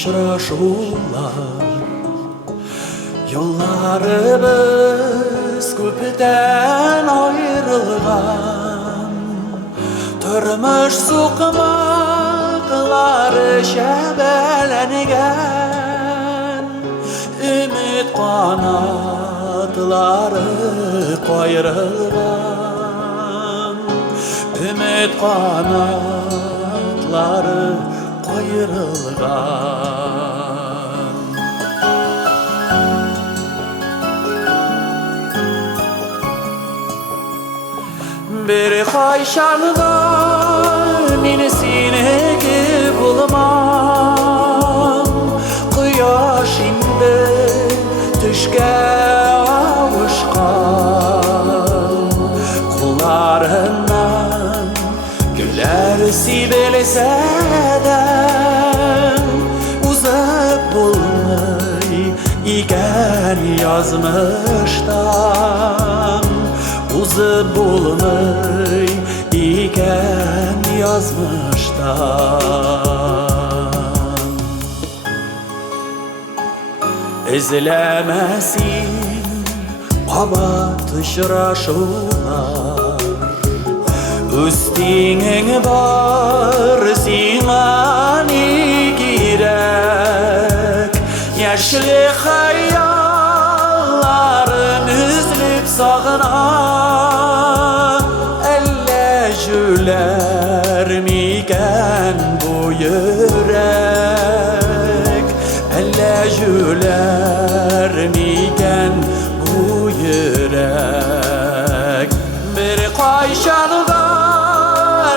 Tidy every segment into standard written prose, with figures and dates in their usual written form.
uçraşular. Yollarımız köpten ayrılgan, turmuş sokmakları şebelengen, ümit kanatları koyrilgan, ümit kanatları koyrilgan. Bir kayşanda meni seneki bulmam, Quyosh indi tushga avuşkan, qo'llarimdan gullar sevilsa-da, uzib bo'lmay ekan yozmishdan, uzib bo'lmay ekan yozmishdan. Izlamasin qabat uchrashuvlar, ustinging bor singani kerak, yoshlik hayollarim üzülüp sog'inar, alla jularmikan bu yürek, alla jularmikan bu yürek. Bir qayşanda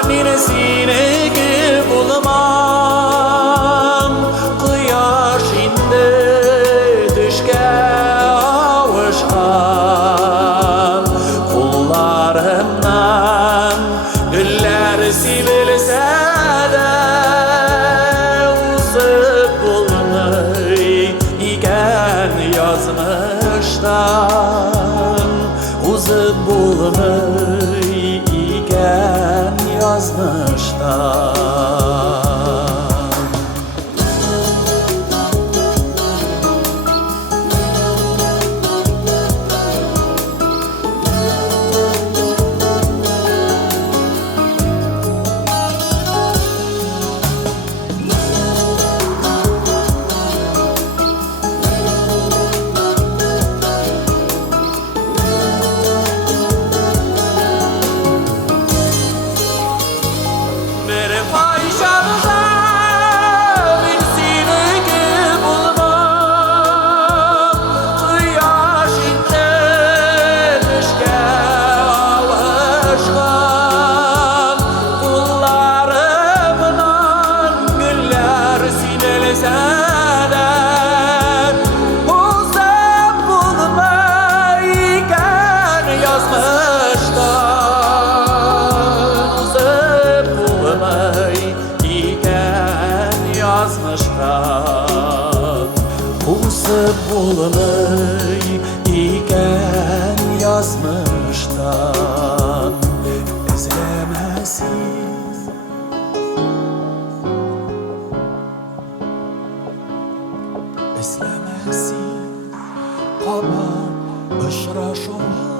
meni seneki bulmam, Quyosh indi tushga avuşkan, qo'llarimdan gullar sevilsa-da, uzib bo'lmay ekan yozmishdan, uzib bo'lmay ekan yozmishdan. Uzib bo'lmay ekan yozmishdan. Izlamasin qabat uchrashuvlar.